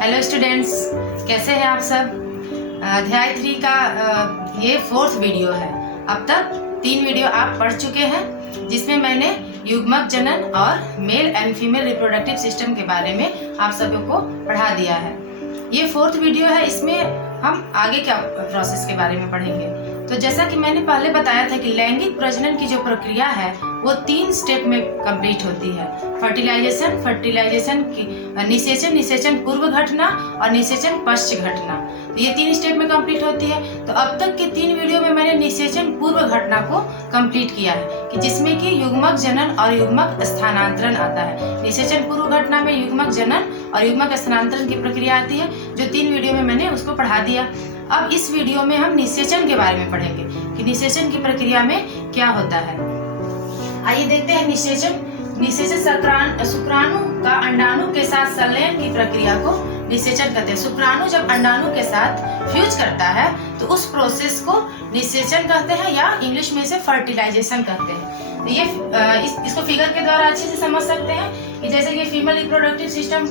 Hello students, कैसे हैं आप सब। अध्याय 3 का ये 4th वीडियो है। अब तक 3 वीडियो आप पढ़ चुके हैं, जिसमें मैंने युग्मक जनन और male and female reproductive system के बारे में आप सभी को पढ़ा दिया है। ये 4th वीडियो है, इसमें हम आगे क्या प्रोसेस के बारे में पढ़ेंगे। तो जैसा कि मैंने पहले बताया था कि लैंगिक प्रजनन की जो प्रक्रिया है वो 3 स्टेप में कंप्लीट होती है। फर्टिलाइजेशन की निषेचन पूर्व घटना और निषेचन पश्च घटना, तो ये 3 स्टेप में कंप्लीट होती है। तो अब तक के 3 वीडियो में मैंने निषेचन पूर्व घटना को कंप्लीट किया है, कि जिसमें कि युग्मक जनन और युग्मक स्थानांतरण आता है। निषेचन पूर्व घटना में युग्मक जनन और युग्मक स्थानांतरण की प्रक्रिया आती है, जो 3 वीडियो में मैंने उसको पढ़ा दिया। अब इस वीडियो में हम निषेचन के बारे में पढ़ेंगे कि निषेचन की प्रक्रिया में क्या होता है। आइए देखते हैं निषेचन शुक्राणु का अंडाणु के साथ संलयन की प्रक्रिया को निषेचन कहते हैं। शुक्राणु जब अंडाणु के साथ फ्यूज करता है तो उस प्रोसेस को निषेचन कहते हैं, या इंग्लिश में इसे फर्टिलाइजेशन कहते हैं। तो ये इसको फिगर के द्वारा अच्छे से समझ सकते हैं कि जैसे ये फीमेल रिप्रोडक्टिव सिस्टम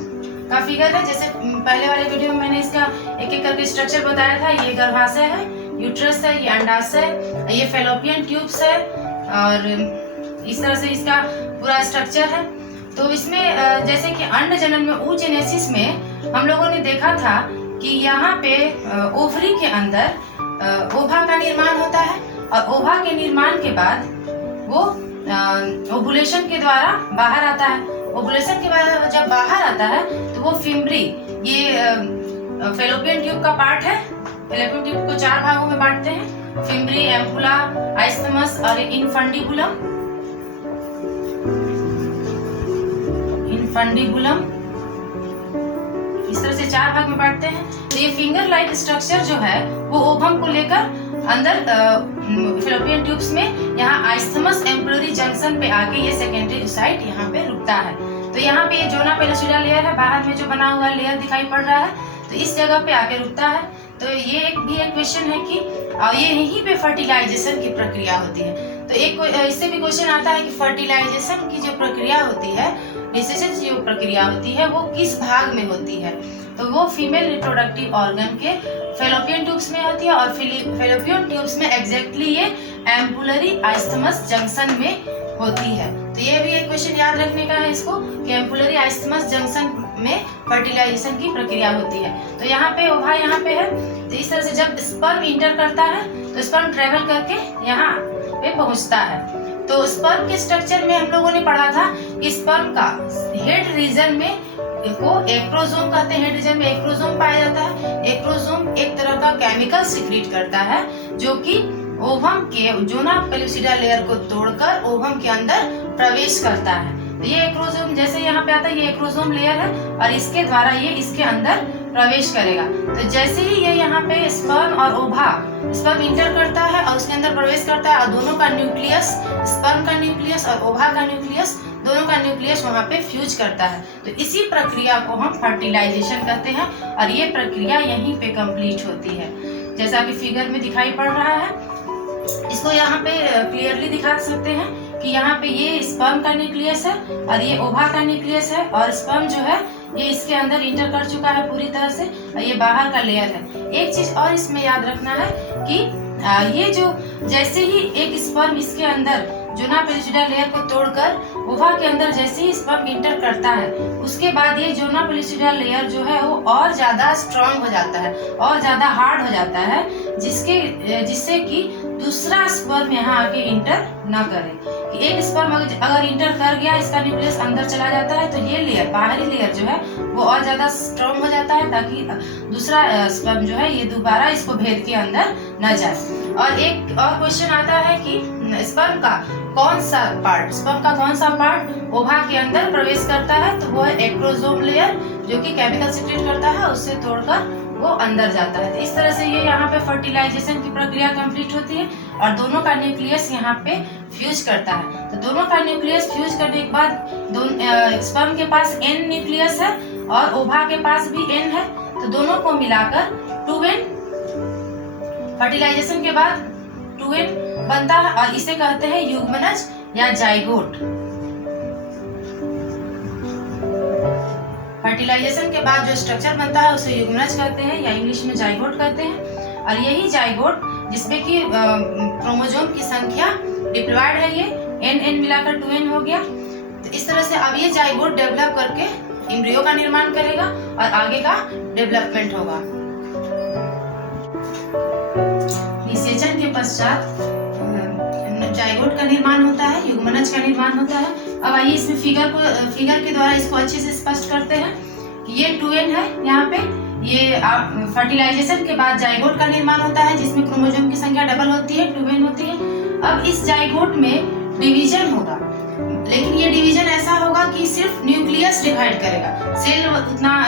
का फिगर है। जैसे पहले वाले वीडियो में मैंने इसका एक एक करके स्ट्रक्चर बताया था। ये गर्भाशय है, यूट्रस है, ये अंडाशय, ये फेलोपियन ट्यूब्स है, और इस तरह से इसका पूरा स्ट्रक्चर है। तो इसमें जैसे कि अंड जनन में oogenesis में हम लोगों ने देखा था कि यहाँ पे ओवरी के अंदर ओवा का निर्माण होता है, और ओवा के निर्माण के बाद वो ओवुलेशन के द्वारा बाहर आता है। ओवुलेशन के बाद जब बाहर आता है तो वो फिम्ब्री, ये फेलोपियन ट्यूब का पार्ट है। फेलोपियन ट्यूब को 4 भागों में बांटते हैं, फिम्ब्री, एम्पुला, आइस्थमस और इनफंडिबुलम। इस तरह से 4 भाग में बांटते हैं। तो ये फिंगर लाइक स्ट्रक्चर जो है वो ओवम को लेकर अंदर फेलोपियन ट्यूब्स में यहाँ आइस्थमस एम्पुलरी जंक्शन पे आके ये सेकेंडरी ओसाइट यहाँ पे रुकता है। तो यहाँ पे ये जोना पेलोसिडा लेयर है, बाहर में जो बना हुआ लेयर दिखाई पड़ रहा है, तो इस जगह पे आके रुकता है। तो ये एक क्वेश्चन है कि ये यहीं पे फर्टिलाइजेशन की प्रक्रिया होती है। तो इससे भी क्वेश्चन आता है कि फर्टिलाइजेशन की जो प्रक्रिया होती है, निषेचन की जो प्रक्रिया होती है, वो किस भाग में होती है। तो वो फीमेल रिप्रोडक्टिव ऑर्गन के फेलोपियन ट्यूब्स में होती है, और फेलोपियन ट्यूब्स में एग्जैक्टली ये एम्पुलरी आइस्थमस जंक्शन में होती है। तो ये भी एक क्वेश्चन याद रखने का है इसको, कि एम्पुलरी आइस्थमस जंक्शन में फर्टिलाइजेशन की प्रक्रिया होती है। तो यहाँ पे ओवा यहाँ पे है। तो इस तरह से जब स्पर्म इंटर करता है तो स्पर्म ट्रेवल करके यहाँ पे पहुँचता है। तो स्पर्म के स्ट्रक्चर में हम लोगों ने पढ़ा था कि स्पर्म का हेड रीजन में को एक्रोसोम कहते हैं। हेड रीजन में एक्रोसोम पाया जाता है। एक्रोसोम एक तरह का केमिकल सीक्रेट करता है, जो कि ओवम के जोना पेलोसिडा लेयर को तोड़कर ओवम के अंदर प्रवेश करता है। तो ये एक्रोसोम जैसे यहाँ पे आता है, ये एक्रोसोम लेयर है, और इसके द्वारा ये इसके अंदर प्रवेश करेगा। तो जैसे ही ये यहाँ पे स्पर्म और ओवा, स्पर्म इंटर करता है और उसके अंदर प्रवेश करता है, और दोनों का न्यूक्लियस, स्पर्म का न्यूक्लियस और ओवा का न्यूक्लियस, दोनों का न्यूक्लियस वहाँ पे फ्यूज करता है। तो इसी प्रक्रिया को हम फर्टिलाइजेशन कहते हैं, और ये प्रक्रिया यहीं पे कंप्लीट होती है, जैसा कि फिगर में दिखाई पड़ रहा है। इसको यहाँ पे क्लियरली दिखा सकते हैं कि यहाँ पे ये स्पर्म का न्यूक्लियस है और ये ओवा का न्यूक्लियस है, और स्पर्म जो है ये इसके अंदर इंटर कर चुका है पूरी तरह से, और ये बाहर का लेयर है। एक चीज और इसमें याद रखना है कि ये जो जैसे ही एक स्पर्म इसके अंदर जोना पेलोसिडा लेयर को तोड़कर ओवा के अंदर जैसे ही स्पर्म इंटर करता है, उसके बाद ये जोना पेलोसिडा लेयर जो है वो और ज्यादा स्ट्रॉन्ग हो जाता है और ज्यादा हार्ड हो जाता है, जिससे कि दूसरा स्पर्म यहाँ आके इंटर न करे। कि एक स्पर्म अगर इंटर कर गया, इसका न्यूक्लियस अंदर चला जाता है, तो ये लेयर, बाहरी लेयर जो है वो और ज्यादा स्ट्रॉन्ग हो जाता है, ताकि दूसरा स्पर्म जो है ये दोबारा इसको भेद के अंदर न जाए। और एक और क्वेश्चन आता है कि स्पर्म का कौन सा पार्ट ओवा के अंदर प्रवेश करता है। तो वो है एक्रोसोम लेयर, जो कि केमिकल सीक्रेट करता है, उससे तोड़कर वो अंदर जाता है। तो इस तरह से ये यहाँ पे फर्टिलाइजेशन की प्रक्रिया कंप्लीट होती है, और दोनों का न्यूक्लियस यहाँ पे फ्यूज करता है। तो दोनों का न्यूक्लियस फ्यूज करने के बाद स्पर्म के पास N न्यूक्लियस है और ओवा के पास भी N है, तो दोनों को मिलाकर 2N, फर्टिलाइजेशन के बाद 2N बनता है, और इसे कहते हैं युग्मनज या जाइगोट। फर्टिलाइजेशन के बाद जो स्ट्रक्चर बनता है उसे युग्मनज कहते हैं या इंग्लिश में जाइगोट कहते हैं। और यही जाइगोट जिसमें कि क्रोमोसोम की संख्या डिप्लॉयड है, ये n मिलाकर 2n हो गया। तो इस तरह से अब ये जाइगोट डेवलप करके एम्ब्रियो का निर्माण करेगा और आगे का डेवलपमेंट होगा। निषेचन के पश्चात जाइगोट का निर्माण होता है, युग्मनज का निर्माण होता है। अब आइए इसमें फिगर के द्वारा इसको अच्छे से स्पष्ट करते हैं कि ये 2n है, यहाँ पे ये फर्टिलाइजेशन के बाद जाइगोट का निर्माण होता है जिसमें क्रोमोसोम की संख्या डबल होती है, 2n होती है। अब इस जाइगोट में डिवीजन होगा, लेकिन ये डिवीजन ऐसा होगा कि सिर्फ न्यूक्लियस डिवाइड करेगा,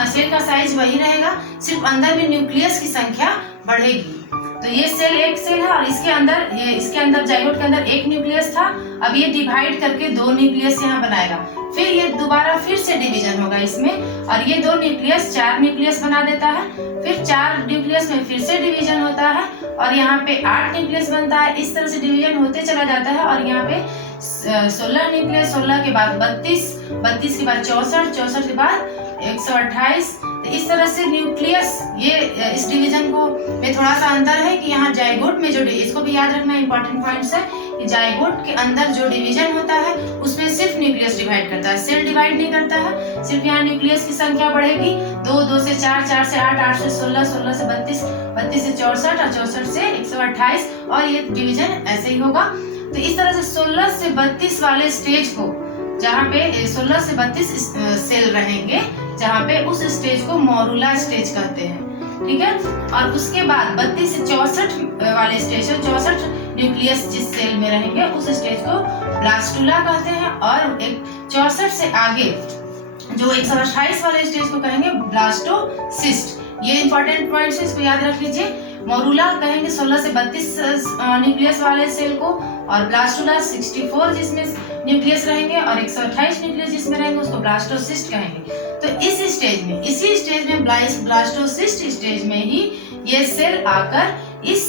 सेल का साइज वही रहेगा, सिर्फ अंदर में न्यूक्लियस की संख्या बढ़ेगी। तो ये सेल एक सेल है और इसके अंदर जाइगोट के अंदर एक न्यूक्लियस था, अब ये डिवाइड करके 2 न्यूक्लियस यहाँ बनाएगा, फिर ये दोबारा फिर से डिवीजन होगा इसमें और ये 2 न्यूक्लियस 4 न्यूक्लियस बना देता है, फिर 4 न्यूक्लियस में फिर से डिवीजन होता है और यहाँ पे 8 न्यूक्लियस बनता है। इस तरह से डिवीजन होते चला जाता है और यहाँ पे 16 न्यूक्लियस, 16 के बाद 32, 32 के बाद 64, 64 के बाद 128। तो इस तरह से न्यूक्लियस ये इस डिवीजन को में थोड़ा सा अंतर है कि यहाँ जाइगोट में जो, इसको भी याद रखना इंपॉर्टेंट पॉइंट्स है कि जाइगोट के अंदर जो डिवीजन होता है उसमें सिर्फ न्यूक्लियस डिवाइड करता है, सेल डिवाइड नहीं करता है। सिर्फ यहाँ न्यूक्लियस की संख्या बढ़ेगी, 2, 2 से 4, 4 से 8, 8 से 16, 16 से 32, 32 से 64 और 64 से 128 और ये डिवीजन ऐसे ही होगा। तो इस तरह से 16 से 32 वाले स्टेज को, जहाँ पे 16 से 32 सेल रहेंगे, जहाँ पे उस स्टेज को मोरूला स्टेज कहते हैं, ठीक है। और उसके बाद 32 से 64 वाले स्टेज, 64 न्यूक्लियस जिस सेल में रहेंगे उस स्टेज को ब्लास्टुला कहते हैं। और 64 से आगे जो 128 वाले स्टेज को कहेंगे ब्लास्टोसिस्ट। ये इंपॉर्टेंट पॉइंट्स है, इसको याद रख लीजिए। मोरूला कहेंगे 16 से 32 न्यूक्लियस वाले सेल को, और ब्लास्टुला 64 जिसमें न्यूक्लियस रहेंगे और 128 न्यूक्लियस जिसमें रहेंगे उसको ब्लास्टोसिस्ट कहेंगे। तो इस स्टेज में, इसी स्टेज में, ब्लास्टोसिस्ट स्टेज में ही ये सेल आकर इस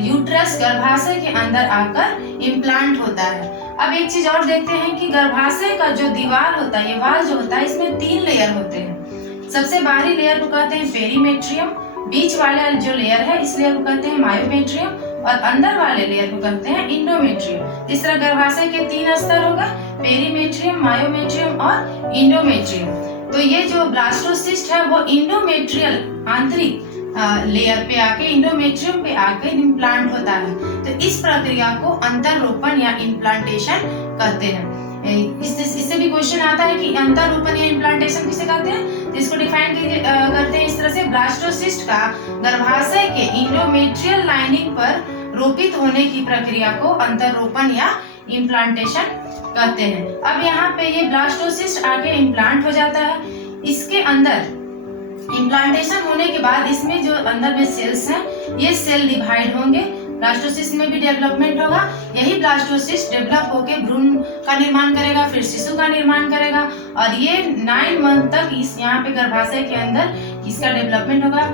यूट्रस गर्भाशय के अंदर आकर इम्प्लांट होता है। अब एक चीज और देखते हैं कि गर्भाशय का जो दीवार होता है, ये वाल जो होता है, इसमें 3 लेयर होते हैं। सबसे बाहरी लेयर को कहते हैं पेरीमेट्रियम, बीच वाला जो लेयर है इस लेयर को कहते हैं मायोमेट्रियम और अंदर वाले लेयर को कहते हैं इंडोमेट्रियम। इस तरह गर्भाशय के 3 स्तर होगा, पेरीमेट्रियम, मायोमेट्रियम और इंडोमेट्रियम। तो ये जो ब्लास्टोसिस्ट है वो इंडोमेट्रियल आंतरिक लेयर पे आके इंडोमेट्रियम पे आके इम्प्लांट होता है। तो इस प्रक्रिया को अंतररोपण या इम्प्लांटेशन कहते हैं। इससे भी क्वेश्चन आता है कि अंतररोपण या इम्प्लांटेशन किसे कहते हैं, तो इसको डिफाइन करते हैं इस तरह से। ब्लास्टोसिस्ट का गर्भाशय के इंडोमेट्रियल लाइनिंग पर रोपित होने की प्रक्रिया को अंतररोपण या इम्प्लांटेशन कहते हैं। अब यहाँ पे ये ब्लास्टोसिस्ट आके इम्प्लांट हो जाता है। इसके अंदर इम्प्लांटेशन होने के बाद इसमें जो अंदर में सेल्स हैं ये सेल डिवाइड होंगे, ब्लास्टोसिस्ट में भी डेवलपमेंट होगा। यही ब्लास्टोसिस्ट डेवलप होकर भ्रूण का निर्माण करेगा, फिर शिशु का निर्माण करेगा और ये 9 मंथ तक इस यहाँ पे गर्भाशय के अंदर इसका डेवलपमेंट होगा।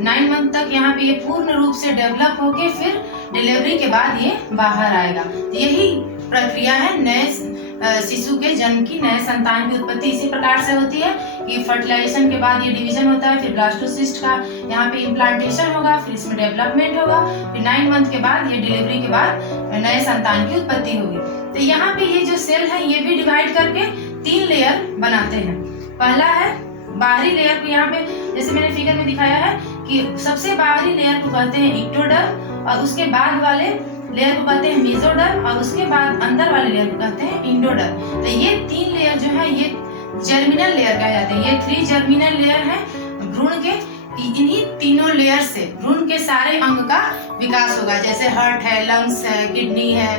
9 मंथ तक यहाँ पे ये पूर्ण रूप से डेवलप होके फिर डिलीवरी के बाद ये बाहर आएगा। तो यही प्रक्रिया है नए शिशु के जन्म की, नए संतान की उत्पत्ति इसी प्रकार से होती है कि फर्टिलाइजेशन के बाद ये डिवीजन होता है, फिर ब्लास्टोसिस्ट का यहाँ पे इम्प्लांटेशन होगा, फिर इसमें डेवलपमेंट होगा, फिर 9 मंथ के बाद ये डिलीवरी के बाद नए संतान की उत्पत्ति होगी। तो यहाँ पे ये जो सेल है ये भी डिवाइड करके 3 लेयर बनाते हैं। पहला है बाहरी लेयर को, यहाँ पे जैसे मैंने फिगर में दिखाया है कि सबसे बाहरी लेयर को कहते हैं इक्टोडर्म और उसके बाद वाले लेयर को कहते हैं मेसोडर्म और उसके बाद अंदर वाले लेयर को कहते हैं इंडोडर्म। तो ये 3 लेयर जो है ये जर्मिनल लेयर कहे जाते हैं। ये 3 जर्मिनल लेयर है भ्रूण के। इन्हीं तीनों लेयर से भ्रूण के सारे अंग का विकास होगा, जैसे हार्ट है, लंग्स है, किडनी है,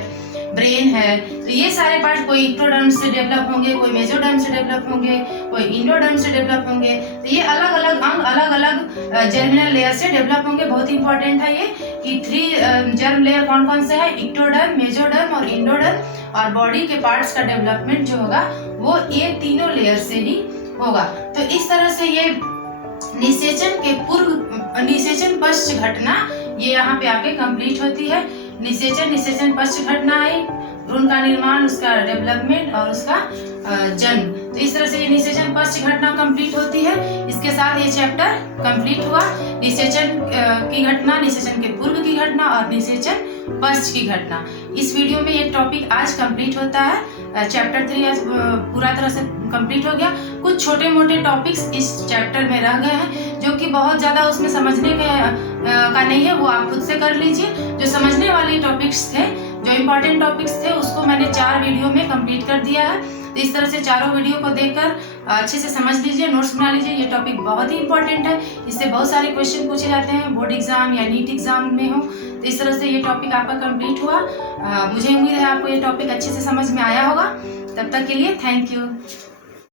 ब्रेन है। तो ये सारे पार्ट कोई इक्टोडर्म से डेवलप होंगे, कोई मेसोडर्म से डेवलप होंगे, कोई इंडोडर्म से डेवलप होंगे। तो ये अलग अलग अंग अलग अलग जर्मिनल लेयर से डेवलप होंगे। बहुत इंपॉर्टेंट है ये कि 3 जर्म लेयर कौन कौन से है, इक्टोडर्म, मेसोडर्म और इंडोडर्म। और बॉडी के पार्ट्स का डेवलपमेंट जो होगा वो ये तीनों लेयर से ही होगा। तो इस तरह से ये निषेचन के पूर्व, निषेचन पश्च घटना ये यहाँ पे आके कंप्लीट होती है। निषेचन पश्च घटना है भ्रूण का निर्माण, उसका डेवलपमेंट और उसका जन्म। तो इस तरह से ये निषेचन पश्च घटना कंप्लीट होती है। इसके साथ ये चैप्टर कंप्लीट हुआ। निषेचन की घटना, निषेचन के पूर्व की घटना और निषेचन पश्च की घटना। इस वीडियो में ये टॉपिक आज कंप्लीट होता है। चैप्टर 3 आज पूरा तरह से कंप्लीट हो गया। कुछ छोटे मोटे टॉपिक्स इस चैप्टर में रह गए हैं जो कि बहुत ज़्यादा उसमें समझने का नहीं है, वो आप खुद से कर लीजिए। जो समझने वाले टॉपिक्स थे, जो इम्पोर्टेंट टॉपिक्स थे, उसको मैंने 4 वीडियो में कंप्लीट कर दिया है। तो इस तरह से चारों वीडियो को देखकर अच्छे से समझ लीजिए, नोट्स बना लीजिए। ये टॉपिक बहुत ही इंपॉर्टेंट है, इससे बहुत सारे क्वेश्चन पूछे जाते हैं बोर्ड एग्जाम या नीट एग्जाम में हो। तो इस तरह से ये टॉपिक आपका कंप्लीट हुआ। मुझे उम्मीद है आपको ये टॉपिक अच्छे से समझ में आया होगा। तब तक के लिए थैंक यू।